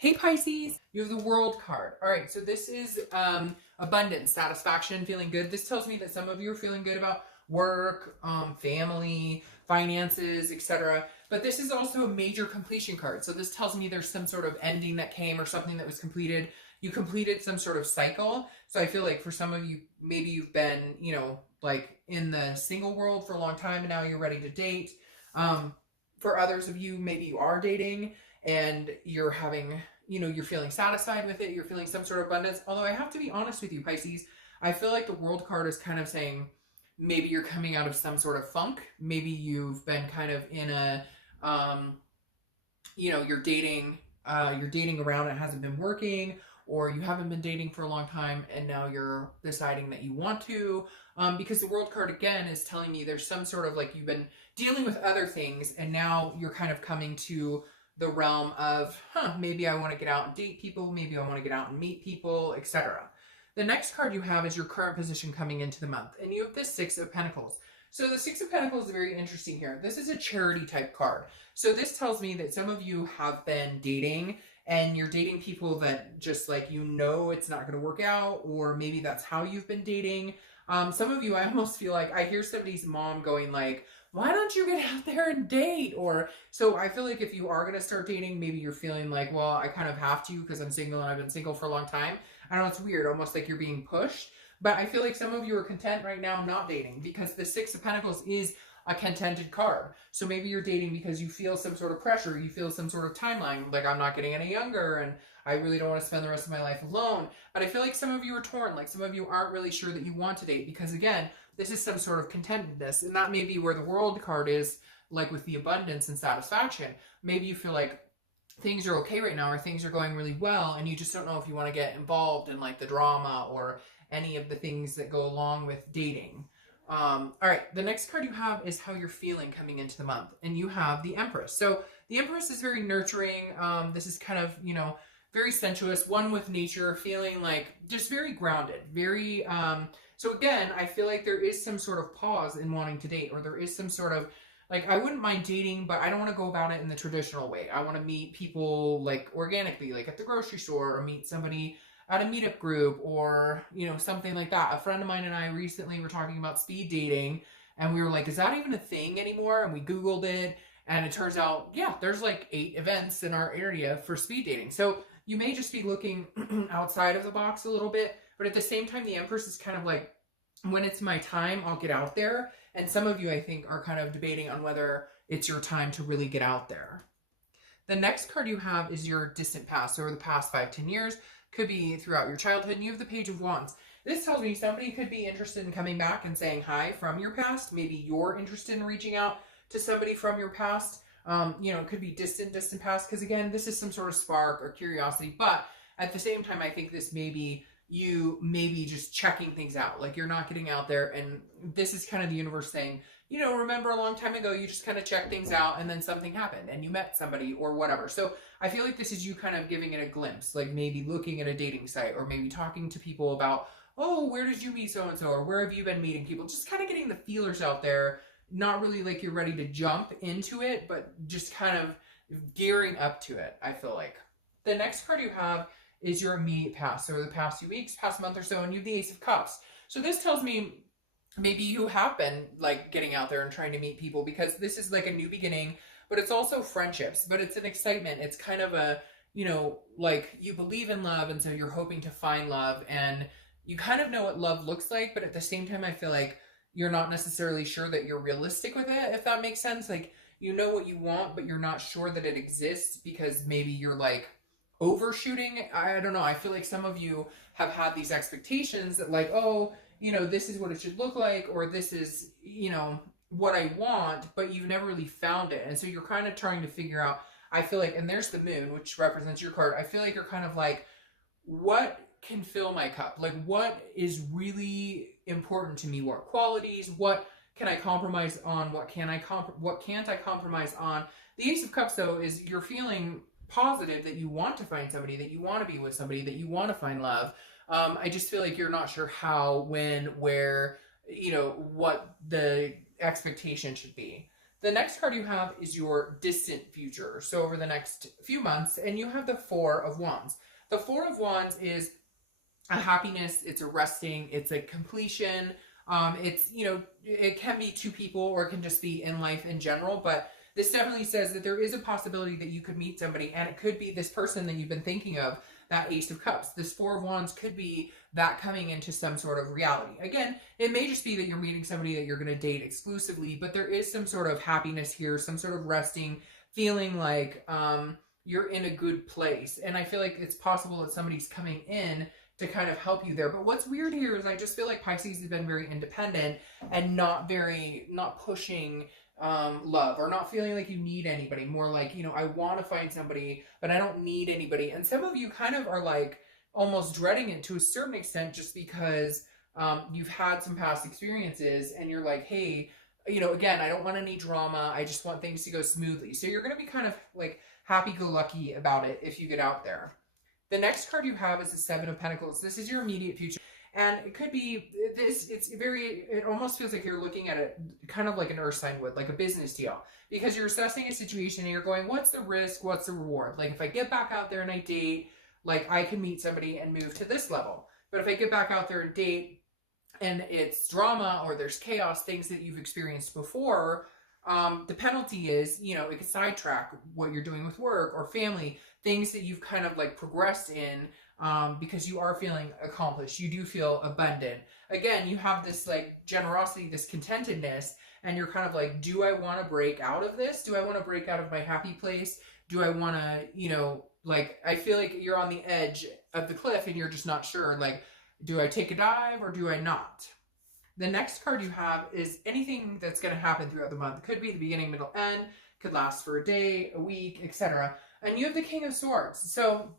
Hey Pisces, you have the World card. All right, so this is abundance, satisfaction, feeling good. This tells me that some of you are feeling good about work, family, finances, etc. But this is also a major completion card. So this tells me there's some sort of ending that came or something that was completed. You completed some sort of cycle. So I feel like for some of you, maybe you've been, like in the single world for a long time and now you're ready to date. For others of you, maybe you are dating and you're having, you're feeling satisfied with it, you're feeling some sort of abundance. Although I have to be honest with you, Pisces, I feel like the World card is kind of saying maybe you're coming out of some sort of funk. Maybe you've been kind of in a, you're dating around, it hasn't been working, or you haven't been dating for a long time and now you're deciding that you want to. Because the World card again is telling me there's some sort of like you've been dealing with other things and now you're kind of coming to the realm of, maybe I want to get out and date people, maybe I want to get out and meet people, etc. The next card you have is your current position coming into the month, and you have the Six of Pentacles. So the Six of Pentacles is very interesting here. This is a charity type card. So this tells me that some of you have been dating and you're dating people that just like, it's not going to work out, or maybe that's how you've been dating. Some of you, I almost feel like I hear somebody's mom going like, why don't you get out there and date? Or so I feel like if you are going to start dating, maybe you're feeling like, well, I kind of have to because I'm single and I've been single for a long time. I know it's weird, almost like you're being pushed. But I feel like some of you are content right now not dating because the Six of Pentacles is a contented card. So maybe you're dating because you feel some sort of pressure, you feel some sort of timeline, like I'm not getting any younger and I really don't want to spend the rest of my life alone. But I feel like some of you are torn, like some of you aren't really sure that you want to date because again, this is some sort of contentedness, and that may be where the World card is, like with the abundance and satisfaction. Maybe you feel like things are okay right now or things are going really well and you just don't know if you want to get involved in like the drama or any of the things that go along with dating. All right, the next card you have is how you're feeling coming into the month, and you have the Empress. So the Empress is very nurturing. This is kind of, very sensuous, one with nature, feeling like just very grounded, very, so again, I feel like there is some sort of pause in wanting to date, or there is some sort of, like, I wouldn't mind dating, but I don't want to go about it in the traditional way. I want to meet people, like, organically, like at the grocery store, or meet somebody at a meetup group, or, something like that. A friend of mine and I recently were talking about speed dating, and we were like, is that even a thing anymore? And we Googled it, and it turns out, yeah, there's like 8 events in our area for speed dating. So you may just be looking outside of the box a little bit, but at the same time, the Empress is kind of like, when it's my time, I'll get out there. And some of you, I think, are kind of debating on whether it's your time to really get out there. The next card you have is your distant past, so over the past 5-10 years, could be throughout your childhood, and you have the Page of Wands. This tells me somebody could be interested in coming back and saying hi from your past. Maybe you're interested in reaching out to somebody from your past. It could be distant past, because again, this is some sort of spark or curiosity, but at the same time, I think this may be you maybe just checking things out. Like you're not getting out there, and this is kind of the universe saying, remember a long time ago, you just kind of checked things out and then something happened and you met somebody or whatever. So I feel like this is you kind of giving it a glimpse, like maybe looking at a dating site or maybe talking to people about, oh, where did you meet so-and-so, or where have you been meeting people? Just kind of getting the feelers out there. Not really like you're ready to jump into it, but just kind of gearing up to it, I feel like. The next card you have is your immediate past. So the past few weeks, past month or so, and you have the Ace of Cups. So this tells me maybe you have been like getting out there and trying to meet people, because this is like a new beginning, but it's also friendships, but it's an excitement. It's kind of a, like you believe in love, and so you're hoping to find love, and you kind of know what love looks like, but at the same time, I feel like you're not necessarily sure that you're realistic with it, if that makes sense. Like, you know what you want, but you're not sure that it exists because maybe you're like overshooting. I don't know. I feel like some of you have had these expectations that like, oh, this is what it should look like, or this is, what I want, but you've never really found it. And so you're kind of trying to figure out, I feel like, and there's the Moon, which represents your card. I feel like you're kind of like, what can fill my cup? Like, what is really important to me? What qualities? What can I compromise on? What can't I compromise on? The Ace of Cups, though, is you're feeling positive that you want to find somebody, that you want to be with somebody, that you want to find love. I just feel like you're not sure how, when, where, what the expectation should be. The next card you have is your distant future. So over the next few months, and you have the Four of Wands. The Four of Wands is a happiness, it's a resting, it's a completion. It's, you know, it can be two people or it can just be in life in general, but this definitely says that there is a possibility that you could meet somebody, and it could be this person that you've been thinking of, that Ace of Cups. This Four of Wands could be that coming into some sort of reality. Again, it may just be that you're meeting somebody that you're going to date exclusively, but there is some sort of happiness here, some sort of resting, feeling like you're in a good place. And I feel like it's possible that somebody's coming in to kind of help you there. But what's weird here is I just feel like Pisces has been very independent and not pushing love, or not feeling like you need anybody. More like, you know, I want to find somebody, but I don't need anybody. And some of you kind of are like almost dreading it to a certain extent, just because you've had some past experiences and you're like, hey, you know, again, I don't want any drama. I just want things to go smoothly. So you're going to be kind of like happy-go-lucky about it if you get out there. The next card you have is the Seven of Pentacles. This is your immediate future. And it could be this, it almost feels like you're looking at it kind of like an earth sign would, like a business deal. Because you're assessing a situation and you're going, what's the risk? What's the reward? Like if I get back out there and I date, like I can meet somebody and move to this level. But if I get back out there and date and it's drama or there's chaos, things that you've experienced before, the penalty is, you know, it can sidetrack what you're doing with work or family, things that you've kind of like progressed in, because you are feeling accomplished. You do feel abundant. Again, you have this like generosity, this contentedness, and you're kind of like, do I want to break out of this? Do I want to break out of my happy place? Do I want to, you know, like, I feel like you're on the edge of the cliff and you're just not sure. Like, do I take a dive or do I not? The next card you have is anything that's going to happen throughout the month. It could be the beginning, middle, end. Could last for a day, a week, etc. And you have the King of Swords. So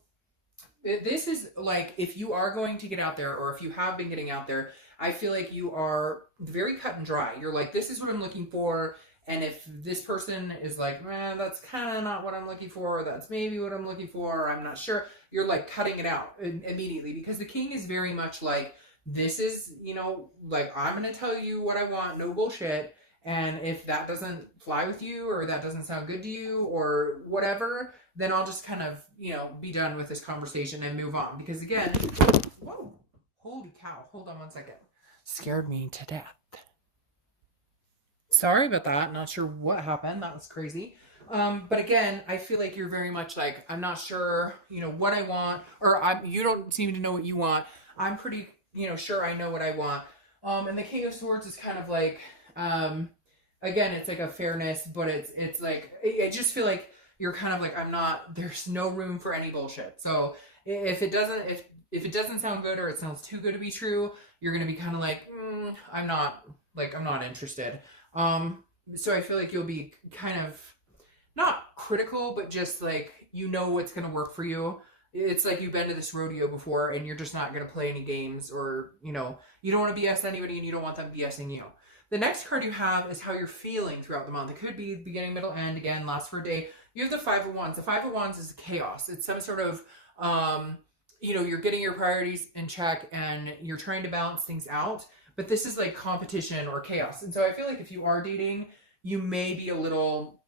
this is like, if you are going to get out there, or if you have been getting out there, I feel like you are very cut and dry. You're like, this is what I'm looking for. And if this person is like, man, that's kind of not what I'm looking for, that's maybe what I'm looking for, I'm not sure, you're like cutting it out immediately. Because the King is very much like, this is, you know, like, I'm going to tell you what I want, no bullshit. And if that doesn't fly with you, or that doesn't sound good to you, or whatever, then I'll just kind of, you know, be done with this conversation and move on. Because again, whoa, holy cow, hold on one second. Scared me to death. Sorry about that. Not sure what happened. That was crazy. But again, I feel like you're very much like, I'm not sure, you know, what I want, or you don't seem to know what you want. I'm pretty, you know, sure I know what I want. And the King of Swords is kind of like, again, it's like a fairness, but it's like, I just feel like you're kind of like, there's no room for any bullshit. So if it doesn't sound good, or it sounds too good to be true, you're going to be kind of like, I'm not interested. So I feel like you'll be kind of not critical, but just like, you know, what's going to work for you. It's like you've been to this rodeo before and you're just not going to play any games, or, you know, you don't want to BS anybody and you don't want them BSing you. The next card you have is how you're feeling throughout the month. It could be beginning, middle, end, again, last for a day. You have the Five of Wands. The Five of Wands is chaos. It's some sort of, you know, you're getting your priorities in check and you're trying to balance things out. But this is like competition or chaos. And so I feel like if you are dating, you may be a little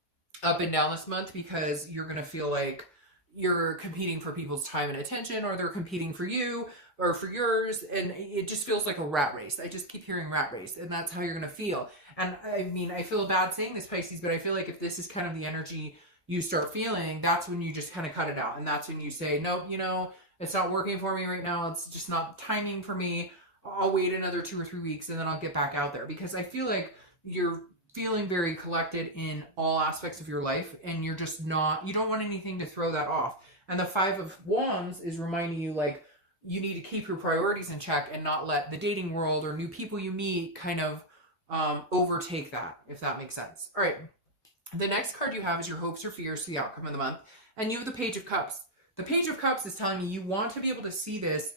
up and down this month, because you're going to feel like you're competing for people's time and attention, or they're competing for you or for yours. And it just feels like a rat race. I just keep hearing rat race, and that's how you're going to feel. And I mean, I feel bad saying this, Pisces, but I feel like if this is kind of the energy you start feeling, that's when you just kind of cut it out. And that's when you say, nope, you know, it's not working for me right now. It's just not timing for me. I'll wait another 2 or 3 weeks and then I'll get back out there. Because I feel like you're feeling very collected in all aspects of your life, and you're just not, you don't want anything to throw that off. And the Five of Wands is reminding you, like, you need to keep your priorities in check and not let the dating world or new people you meet kind of overtake that, if that makes sense. All right. The next card you have is your hopes or fears for the outcome of the month. And you have the Page of Cups. The Page of Cups is telling me you want to be able to see this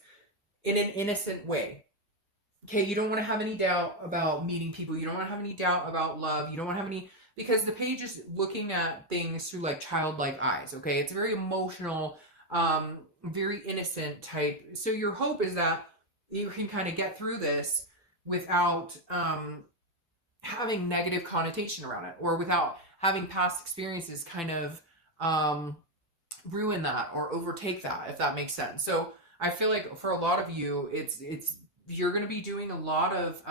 in an innocent way. Okay, you don't want to have any doubt about meeting people. You don't want to have any doubt about love. You don't want to have any, because the page is looking at things through like childlike eyes, okay? It's very emotional, very innocent type. So your hope is that you can kind of get through this without having negative connotation around it, or without having past experiences kind of ruin that or overtake that, if that makes sense. So I feel like for a lot of you, it's you're going to be doing a lot of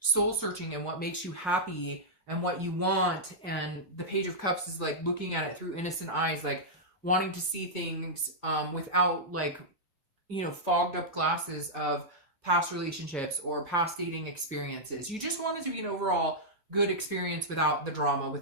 soul searching and what makes you happy and what you want. And the Page of Cups is like looking at it through innocent eyes, like wanting to see things without like, you know, fogged up glasses of past relationships or past dating experiences. You just want it to be an overall good experience without the drama,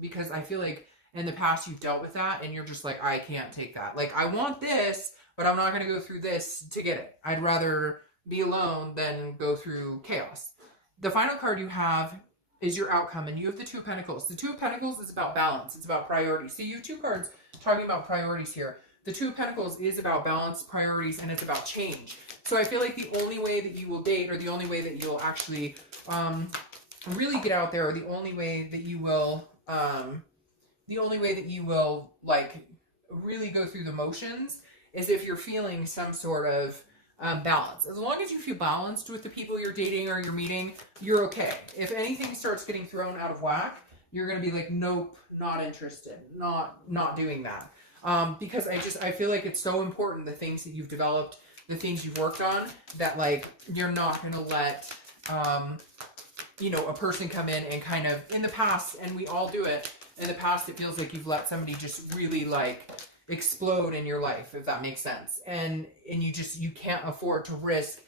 because I feel like in the past you've dealt with that and you're just like, I can't take that. Like, I want this, but I'm not going to go through this to get it. I'd rather be alone than go through chaos. The final card you have is your outcome, and you have the Two of Pentacles. The Two of Pentacles is about balance. It's about priorities. So you have two cards talking about priorities here. The Two of Pentacles is about balance, priorities, and it's about change. So I feel like the only way that you will date, or the only way that you'll actually really get out there, or the only way that you will like really go through the motions, is if you're feeling some sort of balance. As long as you feel balanced with the people you're dating or you're meeting, you're okay. If anything starts getting thrown out of whack, you're going to be like, nope, not interested, not doing that. Because I feel like it's so important, the things that you've developed, the things you've worked on, that like, you're not going to let, you know, a person come in and kind of, in the past, and we all do it, in the past it feels like you've let somebody just really like explode in your life, if that makes sense. And you can't afford to risk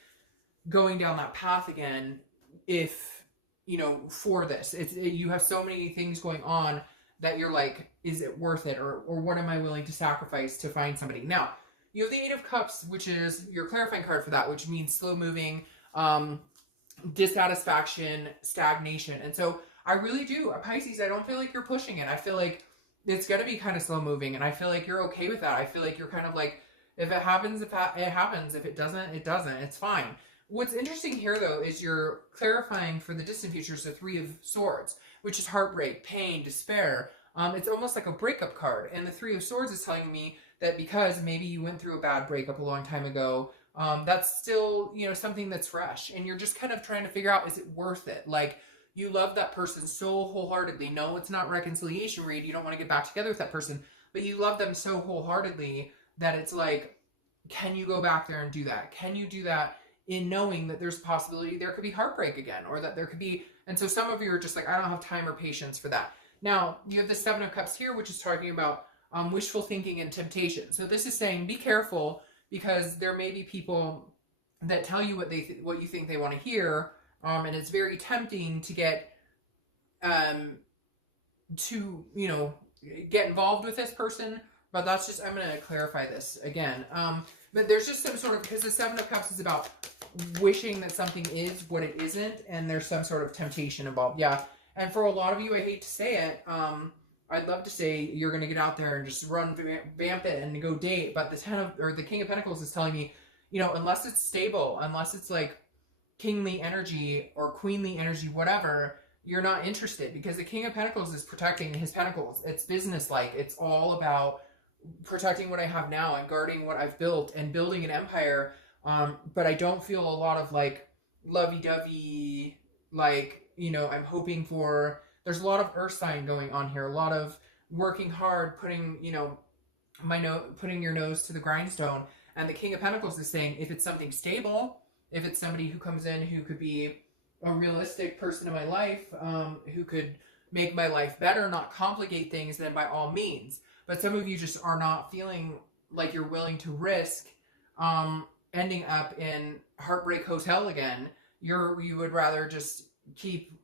going down that path again if, you know, for this. You have so many things going on that you're like, is it worth it? Or what am I willing to sacrifice to find somebody? Now, you have the Eight of Cups, which is your clarifying card for that, which means slow moving, dissatisfaction, stagnation. And so I really do, Pisces, I don't feel like you're pushing it. I feel like it's going to be kind of slow moving, and I feel like you're okay with that. I feel like you're kind of like, if it happens, it happens. If it doesn't, it doesn't. It's fine. What's interesting here, though, is you're clarifying for the distant future, so Three of Swords, which is heartbreak, pain, despair. It's almost like a breakup card. And the Three of Swords is telling me that because maybe you went through a bad breakup a long time ago, that's still, you know, something that's fresh. And you're just kind of trying to figure out, is it worth it? Like, you love that person so wholeheartedly. No, it's not reconciliation read. You don't want to get back together with that person. But you love them so wholeheartedly that it's like, can you go back there and do that? Can you do that in knowing that there's a possibility there could be heartbreak again, or that there could be... And so some of you are just like, I don't have time or patience for that. Now, you have the Seven of Cups here, which is talking about wishful thinking and temptation. So this is saying, be careful, because there may be people that tell you what you think they want to hear, and it's very tempting to get you know, get involved with this person. But that's just, I'm going to clarify this again. But there's just some sort of, because the Seven of Cups is about wishing that something is what it isn't, and there's some sort of temptation involved. Yeah. And for a lot of you, I hate to say it, I'd love to say you're going to get out there and just run, vamp it and go date. But the King of Pentacles is telling me, you know, unless it's stable, unless it's like kingly energy or queenly energy, whatever, you're not interested, because the King of Pentacles is protecting his pentacles. It's business-like. It's all about protecting what I have now and guarding what I've built and building an empire. But I don't feel a lot of like lovey-dovey, like, you know, I'm hoping for... There's a lot of earth sign going on here, a lot of working hard, putting, you know, putting your nose to the grindstone. And the King of Pentacles is saying, if it's something stable, if it's somebody who comes in who could be a realistic person in my life, who could make my life better, not complicate things, then by all means. But some of you just are not feeling like you're willing to risk ending up in Heartbreak Hotel again. You would rather just keep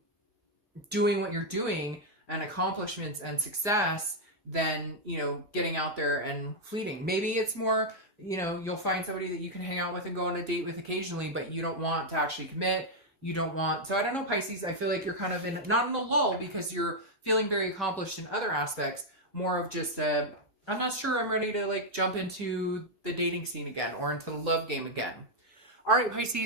doing what you're doing and accomplishments and success than, you know, getting out there and fleeting. Maybe it's more, you know, you'll find somebody that you can hang out with and go on a date with occasionally, but you don't want to actually commit. You don't want... So I don't know, Pisces, I feel like you're kind of in, not in a lull because you're feeling very accomplished in other aspects, more of just a, I'm not sure I'm ready to like jump into the dating scene again or into the love game again. All right, Pisces.